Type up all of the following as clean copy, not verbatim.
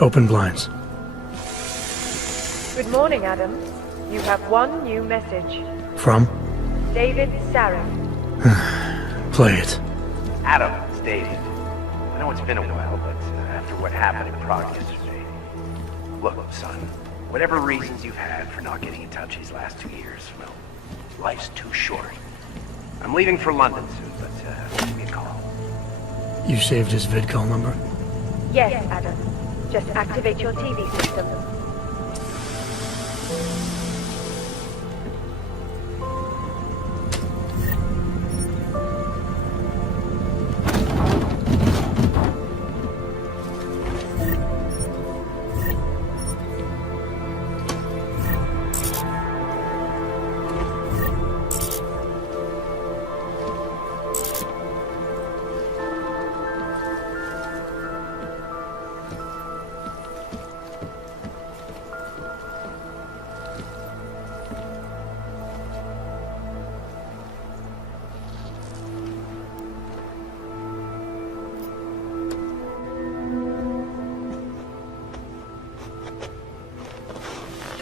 Open blinds. Good morning, Adam. You have one new message. From? David Sarah. Play it. Adam, it's David. I know it's been a while, but after what happened in Prague yesterday... Look, son, whatever reasons you've had for not getting in touch these last 2 years, well, life's too short. I'm leaving for London soon, but give me a call. You saved his vidcall number? Yes, Adam. Just activate your TV system.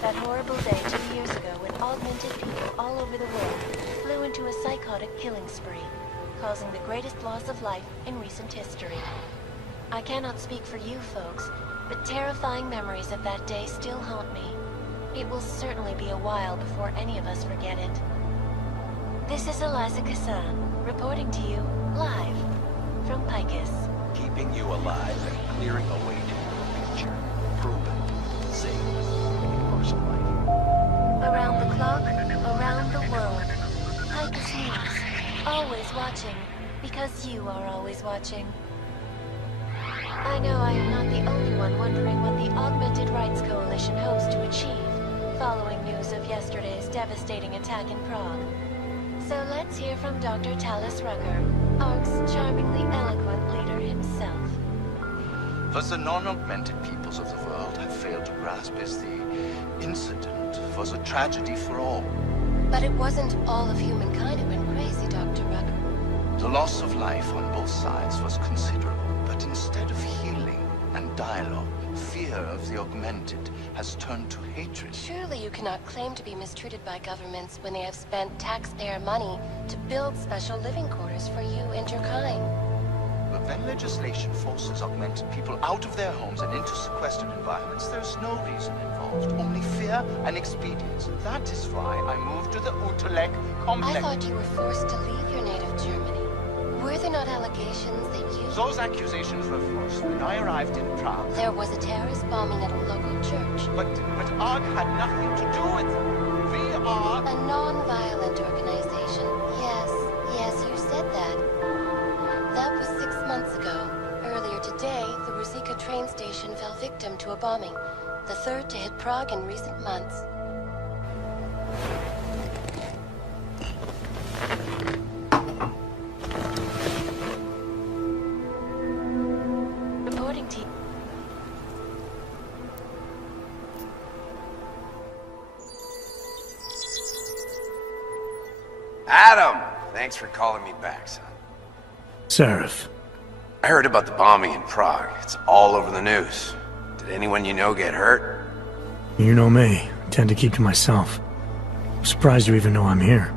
That horrible day 2 years ago when augmented people all over the world flew into a psychotic killing spree, causing the greatest loss of life in recent history. I cannot speak for you folks, but terrifying memories of that day still haunt me. It will certainly be a while before any of us forget it. This is Eliza Kassan, reporting to you, live, from Picus. Keeping you alive and clearing a way to your future. Proven. Safe. Around the clock, around the world. Picus News. Always watching, because you are always watching. I know I am not the only one wondering what the Augmented Rights Coalition hopes to achieve, following news of yesterday's devastating attack in Prague. So let's hear from Dr. Talis Rucker, ARC's charmingly eloquent leader himself. What the non-augmented peoples of the world have failed to grasp is the incident was a tragedy for all. But it wasn't all of humankind who went crazy, Dr. Rucker. The loss of life on both sides was considerable, but instead of healing and dialogue, fear of the augmented has turned to hatred. Surely you cannot claim to be mistreated by governments when they have spent taxpayer money to build special living quarters for you and your kind. But when legislation forces augmented people out of their homes and into sequestered environments, there's no reason involved, only fear and expedience. That is why I moved to the Utrecht complex. I thought you were forced to leave your native Germany. Were there not allegations that you... Those accusations were false. When I arrived in Prague... There was a terrorist bombing at a local church. But ARC had nothing to do with it. We are... A non-violent organization. Yes, you said that. That was 6 months ago. Earlier today, the Ruzicka train station fell victim to a bombing, the third to hit Prague in recent months. Reporting to you. Adam! Thanks for calling me back, son. Seraph. I heard about the bombing in Prague. It's all over the news. Did anyone you know get hurt? You know me. I tend to keep to myself. I'm surprised you even know I'm here.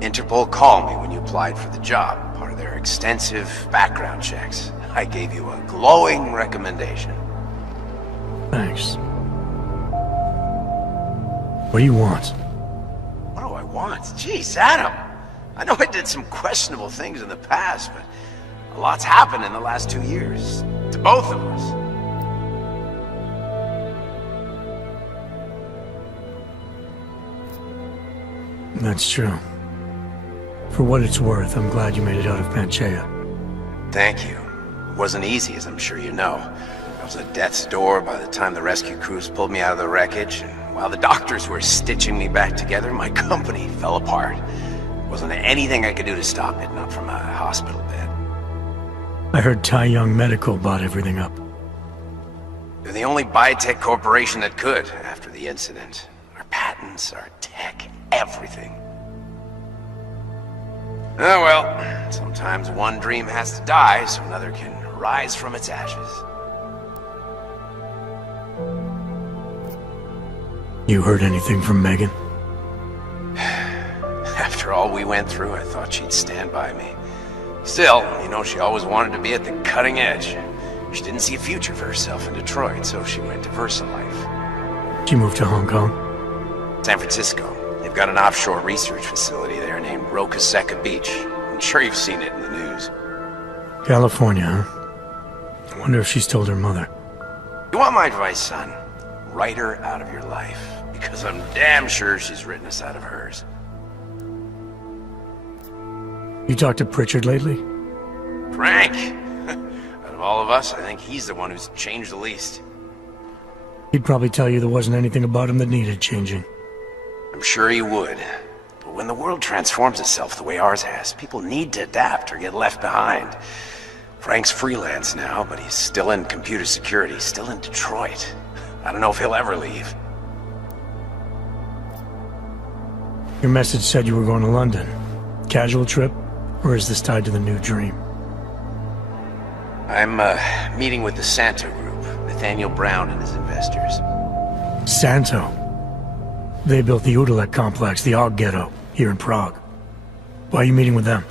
Interpol called me when you applied for the job, part of their extensive background checks. I gave you a glowing recommendation. Thanks. What do you want? What do I want? Jeez, Adam! I know I did some questionable things in the past, but a lot's happened in the last 2 years. To both of us. That's true. For what it's worth, I'm glad you made it out of Panchaea. Thank you. It wasn't easy, as I'm sure you know. I was at death's door by the time the rescue crews pulled me out of the wreckage, and while the doctors were stitching me back together, my company fell apart. Wasn't anything I could do to stop it, not from a hospital bed. I heard Tai Young Medical bought everything up. They're the only biotech corporation that could after the incident. Our patents, our tech, everything. Oh well, sometimes one dream has to die so another can rise from its ashes. You heard anything from Megan? After all we went through, I thought she'd stand by me. Still, you know, she always wanted to be at the cutting edge. She didn't see a future for herself in Detroit, so she went to VersaLife. She moved to Hong Kong? San Francisco. They've got an offshore research facility there named Rocaseca Beach. I'm sure you've seen it in the news. California, huh? I wonder if she's told her mother. You want my advice, son? Write her out of your life. Because I'm damn sure she's written us out of hers. You talked to Pritchard lately? Frank! Out of all of us, I think he's the one who's changed the least. He'd probably tell you there wasn't anything about him that needed changing. I'm sure he would. But when the world transforms itself the way ours has, people need to adapt or get left behind. Frank's freelance now, but he's still in computer security, still in Detroit. I don't know if he'll ever leave. Your message said you were going to London. Casual trip? Or is this tied to the new dream? I'm meeting with the Santo Group, Nathaniel Brown and his investors. Santo? They built the Utelek complex, the Og Ghetto, here in Prague. Why are you meeting with them?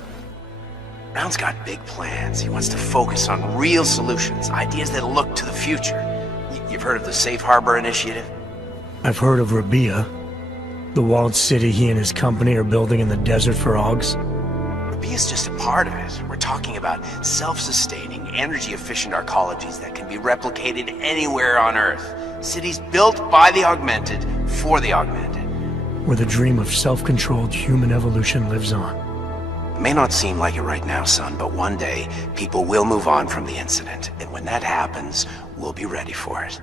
Brown's got big plans. He wants to focus on real solutions, ideas that look to the future. You've heard of the Safe Harbor Initiative? I've heard of Rabia, the walled city he and his company are building in the desert for Ogs. Rabia's just a part of it. We're talking about self-sustaining, energy-efficient arcologies that can be replicated anywhere on Earth. Cities built by the augmented, for the augmented. Where the dream of self-controlled human evolution lives on. It may not seem like it right now, son, but one day, people will move on from the incident. And when that happens, we'll be ready for it.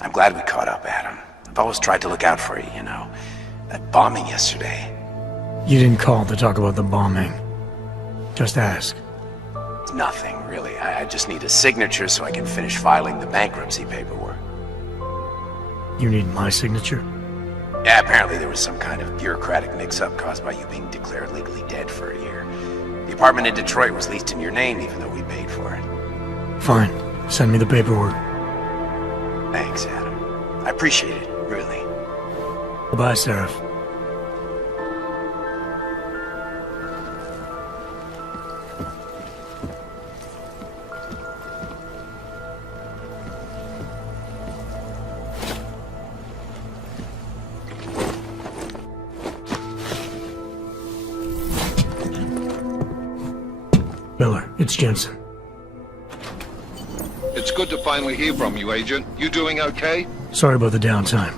I'm glad we caught up, Adam. I've always tried to look out for you, you know. That bombing yesterday. You didn't call to talk about the bombing. Just ask. It's nothing, really. I just need a signature so I can finish filing the bankruptcy paperwork. You need my signature? Yeah, apparently there was some kind of bureaucratic mix-up caused by you being declared legally dead for a year. The apartment in Detroit was leased in your name even though we paid for it. Fine. Send me the paperwork. Thanks, Adam. I appreciate it, really. Goodbye, Seraph. Miller, it's Jensen. It's good to finally hear from you, Agent. You doing okay? Sorry about the downtime.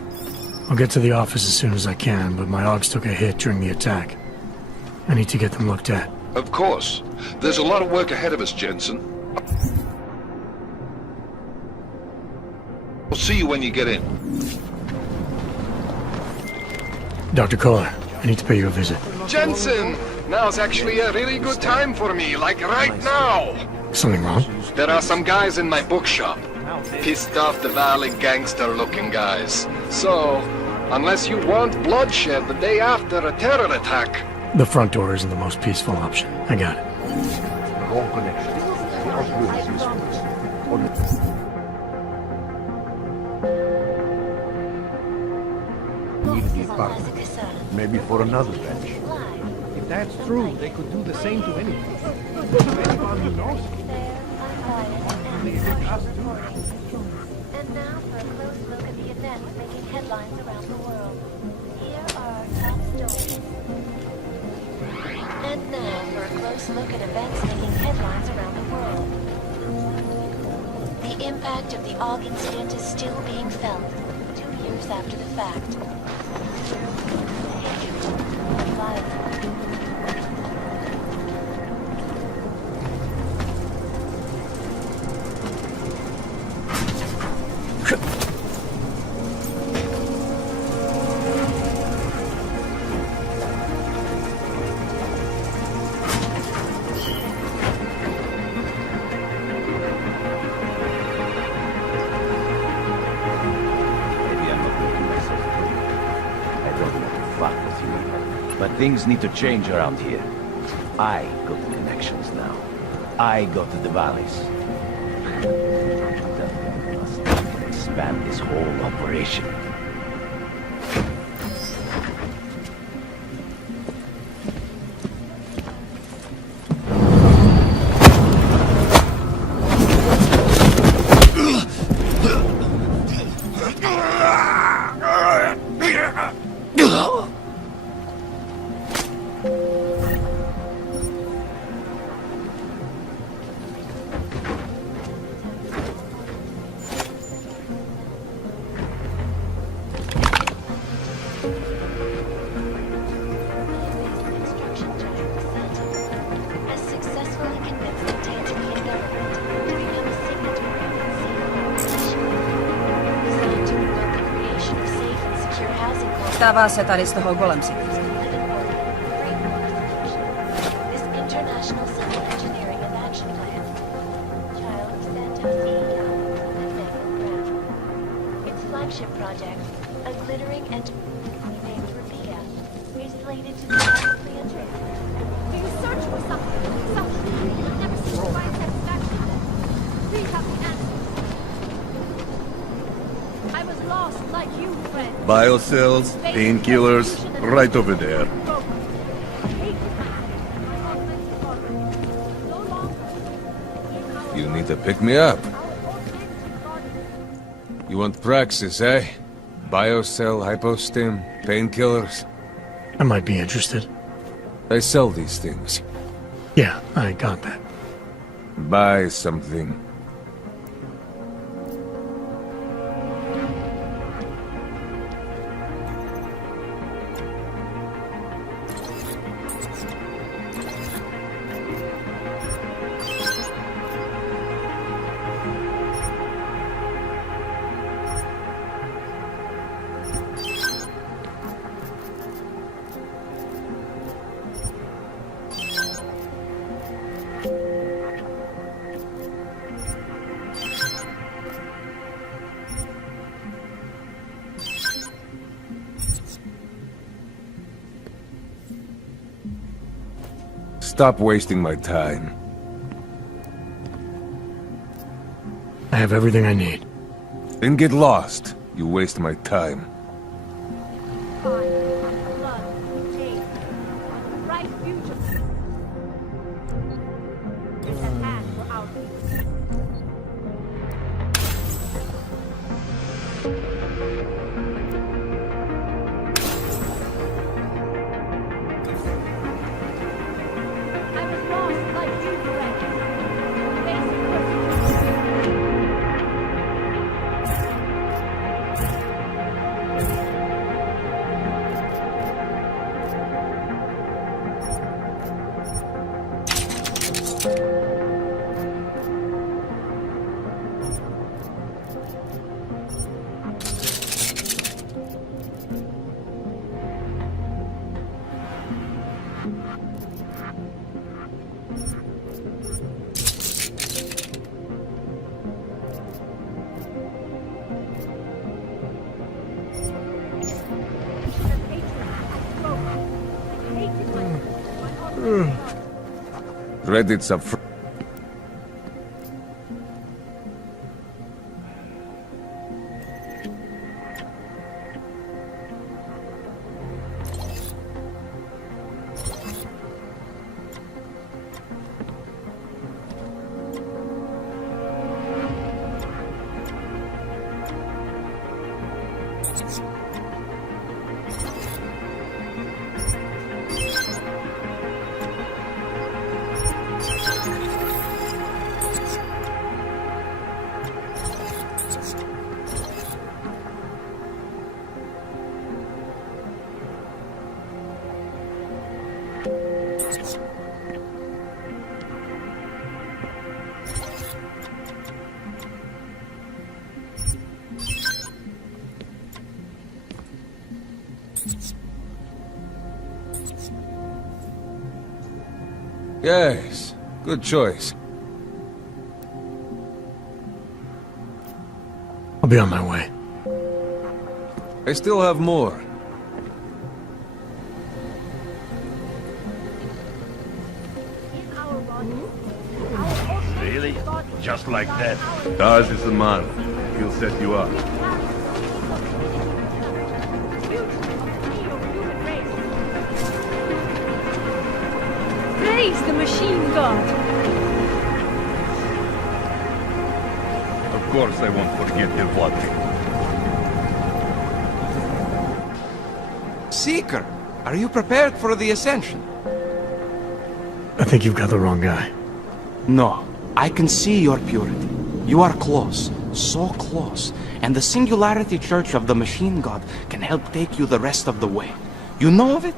I'll get to the office as soon as I can, but my Augs took a hit during the attack. I need to get them looked at. Of course. There's a lot of work ahead of us, Jensen. I'll see you when you get in. Dr. Kohler, I need to pay you a visit. Jensen! Now's actually a really good time for me, like right now! Something wrong? There are some guys in my bookshop. Pissed off the valley gangster-looking guys. So, unless you want bloodshed the day after a terror attack... The front door isn't the most peaceful option. I got it. Maybe for another bench. If that's true, they could do the same to anyone. Anyone who knows. And now for a close look at the events making headlines around the world. Here are our top stories. And now for a close look at events making headlines around the world. The impact of the Og incident is still being felt, 2 years after the fact. Things need to change around here. I got the connections now. I got the valleys. That guy must expand this whole operation. Dává se tady z toho golem si. Biocells, painkillers, right over there. You need to pick me up. You want Praxis, eh? Biocell, hypostim, painkillers? I might be interested. I sell these things. Yeah, I got that. Buy something. Stop wasting my time. I have everything I need. Then get lost. You waste my time. Credits up front. Yes, good choice. I'll be on my way. I still have more. just like that. Daz is the man. He'll set you up. Praise the machine god. Of course I won't forget their blood. Seeker, are you prepared for the Ascension? I think you've got the wrong guy. No, I can see your purity. You are close, so close, and the Singularity Church of the Machine God can help take you the rest of the way. You know of it?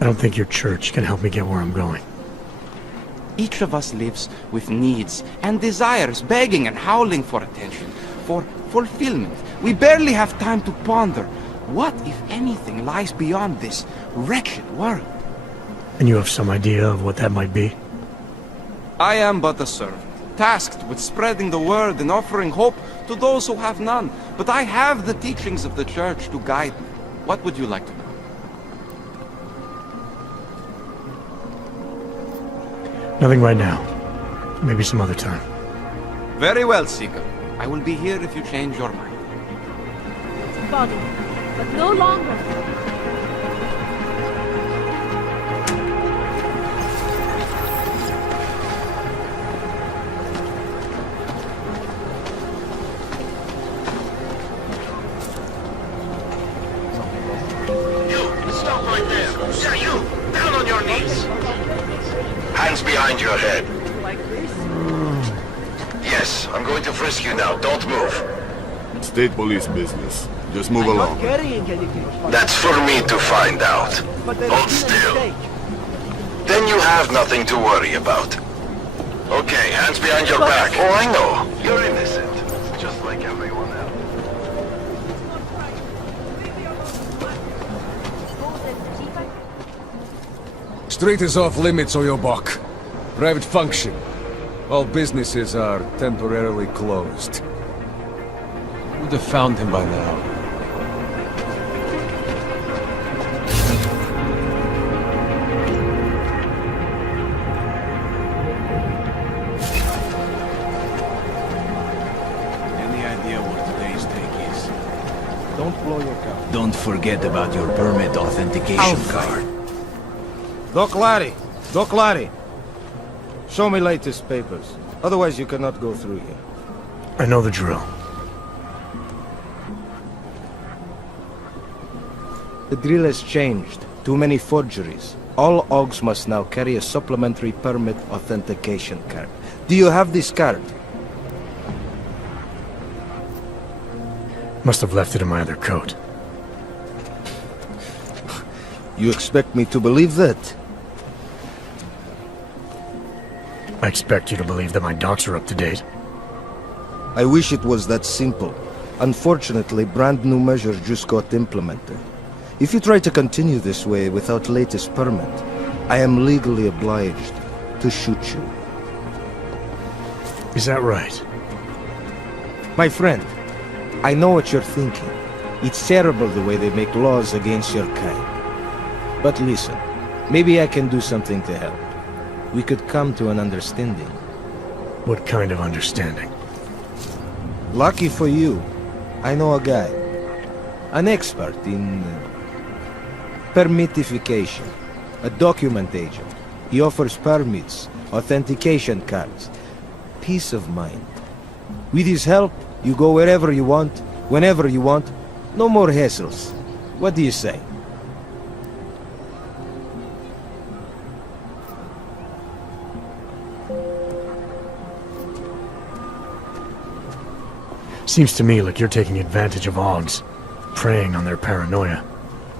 I don't think your church can help me get where I'm going. Each of us lives with needs and desires, begging and howling for attention, for fulfillment. We barely have time to ponder what, if anything, lies beyond this wretched world. And you have some idea of what that might be? I am but a servant, tasked with spreading the word and offering hope to those who have none. But I have the teachings of the Church to guide me. What would you like to know? Nothing right now. Maybe some other time. Very well, Seeker. I will be here if you change your mind. Body, but no longer. Stop right there! Yeah, you! Down on your knees! Hands behind your head. Yes, I'm going to frisk you now. Don't move. State police business. Just move along. That's for me to find out. Hold still. Then you have nothing to worry about. Okay, hands behind your back. Oh, I know. You're innocent. Just like everyone else. Street is off limits, Oyobok. Private function. All businesses are temporarily closed. Would have found him by now. Any idea what today's take is? Don't blow your cover. Don't forget about your permit authentication card. Doc Larry! Show me latest papers. Otherwise you cannot go through here. I know the drill. The drill has changed. Too many forgeries. All OGs must now carry a supplementary permit authentication card. Do you have this card? Must have left it in my other coat. You expect me to believe that? I expect you to believe that my docs are up to date. I wish it was that simple. Unfortunately, brand new measures just got implemented. If you try to continue this way without latest permit, I am legally obliged to shoot you. Is that right? My friend, I know what you're thinking. It's terrible the way they make laws against your kind. But listen, maybe I can do something to help. We could come to an understanding. What kind of understanding? Lucky for you, I know a guy. An expert in permitification. A document agent. He offers permits, authentication cards. Peace of mind. With his help, you go wherever you want, whenever you want. No more hassles. What do you say? Seems to me like you're taking advantage of OGs, preying on their paranoia.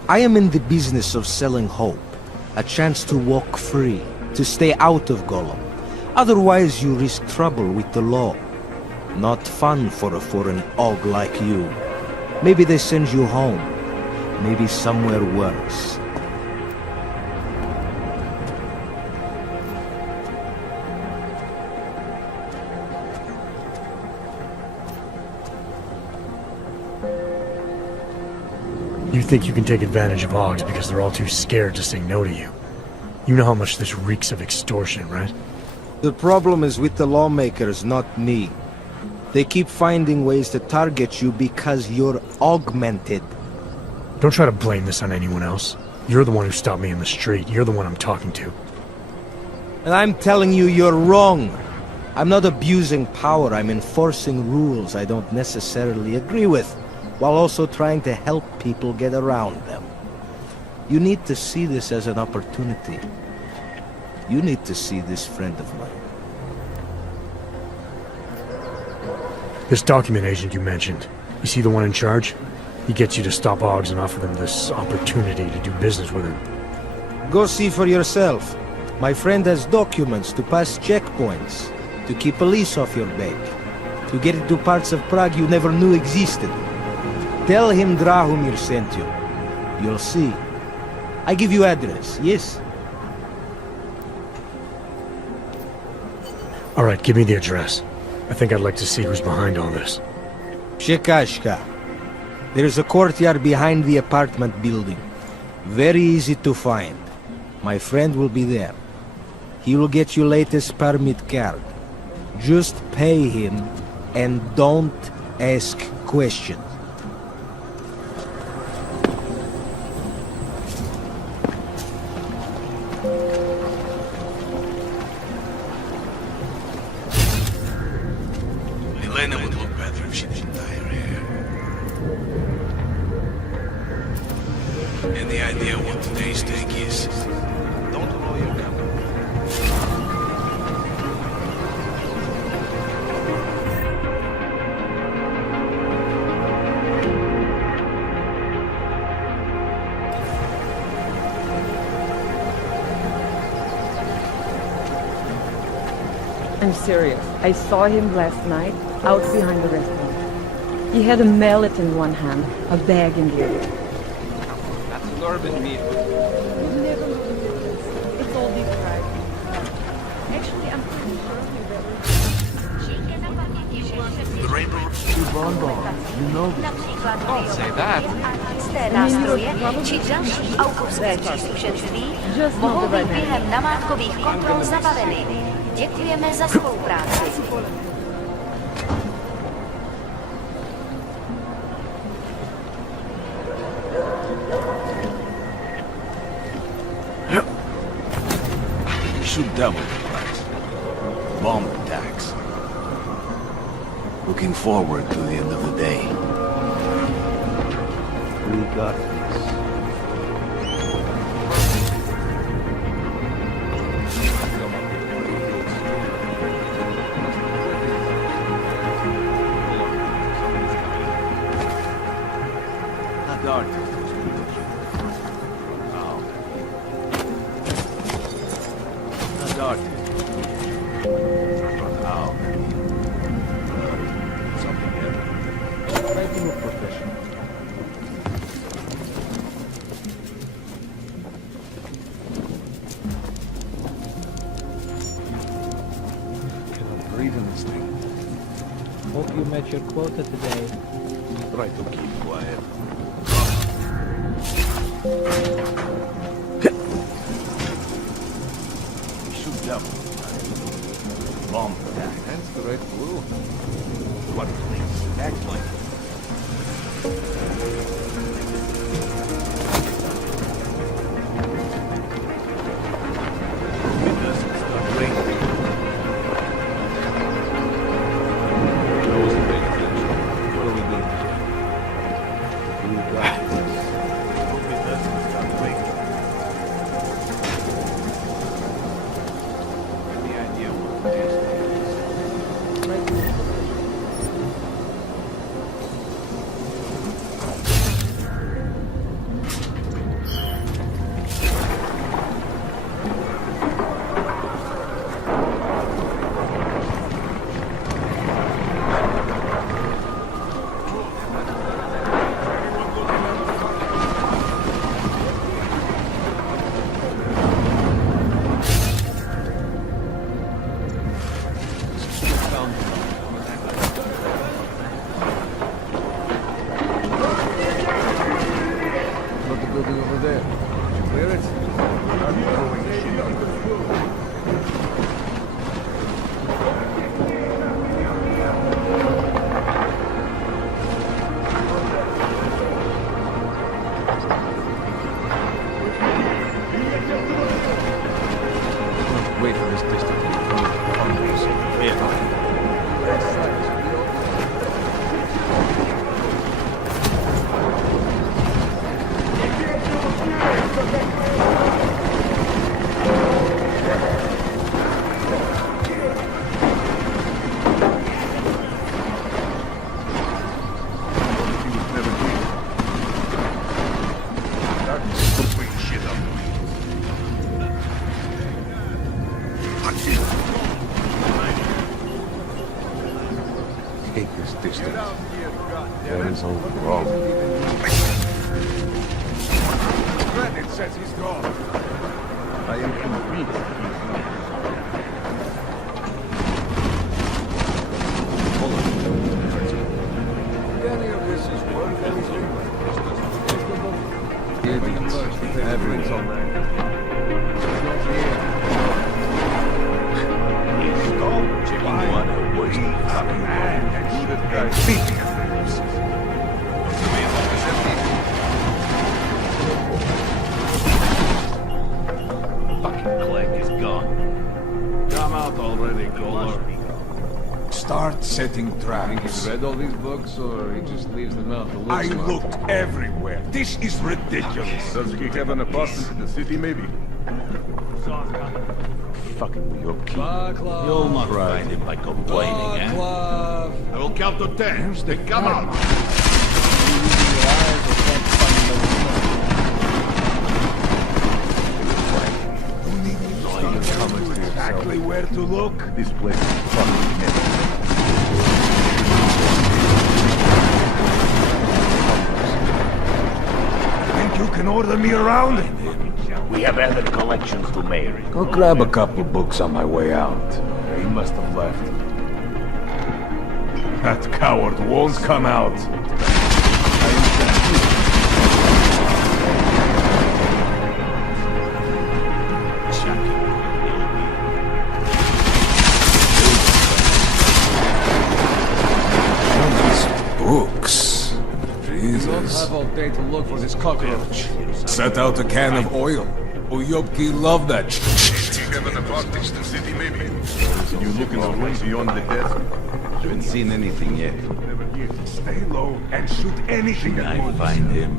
I am in the business of selling hope. A chance to walk free, to stay out of Gollum. Otherwise you risk trouble with the law. Not fun for a foreign OG like you. Maybe they send you home. Maybe somewhere worse. You think you can take advantage of OGs because they're all too scared to say no to you. You know how much this reeks of extortion, right? The problem is with the lawmakers, not me. They keep finding ways to target you because you're augmented. Don't try to blame this on anyone else. You're the one who stopped me in the street. You're the one I'm talking to. And I'm telling you, you're wrong. I'm not abusing power. I'm enforcing rules I don't necessarily agree with, while also trying to help people get around them. You need to see this as an opportunity. You need to see this friend of mine. This document agent you mentioned, is he the one in charge? He gets you to stop Augs and offer them this opportunity to do business with him. Go see for yourself. My friend has documents to pass checkpoints, to keep police off your back, to get into parts of Prague you never knew existed. Tell him Drahomir sent you. You'll see. I give you address, yes? Alright, give me the address. I think I'd like to see who's behind all this. Shekashka. There's a courtyard behind the apartment building. Very easy to find. My friend will be there. He will get you latest permit card. Just pay him and don't ask questions. Elena would look better if she didn't dye her hair. Any idea what today's take is? Don't blow your cover. I'm serious. I saw him last night, out behind the restaurant. He had a mallet in one hand, a bag in the other. That's an urban meal. Never know the difference. It's all deep fried. Actually, I'm pretty sure we The rainbow... You know Don't say that. Nástroje či další autorské příslušenství mohou být během namátkových kontrol zabaveny. Děkujeme za spolupráci. Shoot double the price. Bomb attacks. Looking forward to the end of the day. We got this. Not dark. Not dark. Ow. Something else. Try to look professional. Cannot breathe in this thing. Hope you met your quota today. Try to keep quiet. Shoot double. Bomb attack. That's the right clue. What place? Act like it. It doesn't stop raining. I wasn't paying attention. What are we doing here? We got this. Hope it doesn't stop raining. Any idea what this is? Try hate this distance. There is all wrong. It says he's gone. I am convinced Any of this is worth anything? idiots. Everyone's on that. Fucking Clegg is gone. Come out already, Goller. Start setting traps. He's read all these books, or he just leaves them out to look I smart? looked everywhere. This is ridiculous. Does he have an apartment in the city, maybe? Fucking Yorkie. You'll not find him by complaining, eh? I will count to 10. Then come out. Exactly where to look. This place is fucking empty. Think you can order me around? We have other collections to make. Go grab a couple books on my way out. He must have left. That coward won't come out. Books. You don't Jesus. have all day to look for this cockroach. Set out a can of oil. Uyopki love that shit. You have an apartment in the city, maybe? You look in the room beyond the desk. Haven't seen anything yet. Stay low and shoot anything at I once. find him.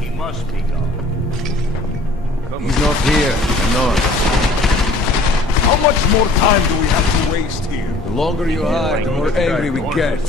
He must be gone. He's not here. No. How much more time do we have to waste here? The longer you hide, the more angry we get.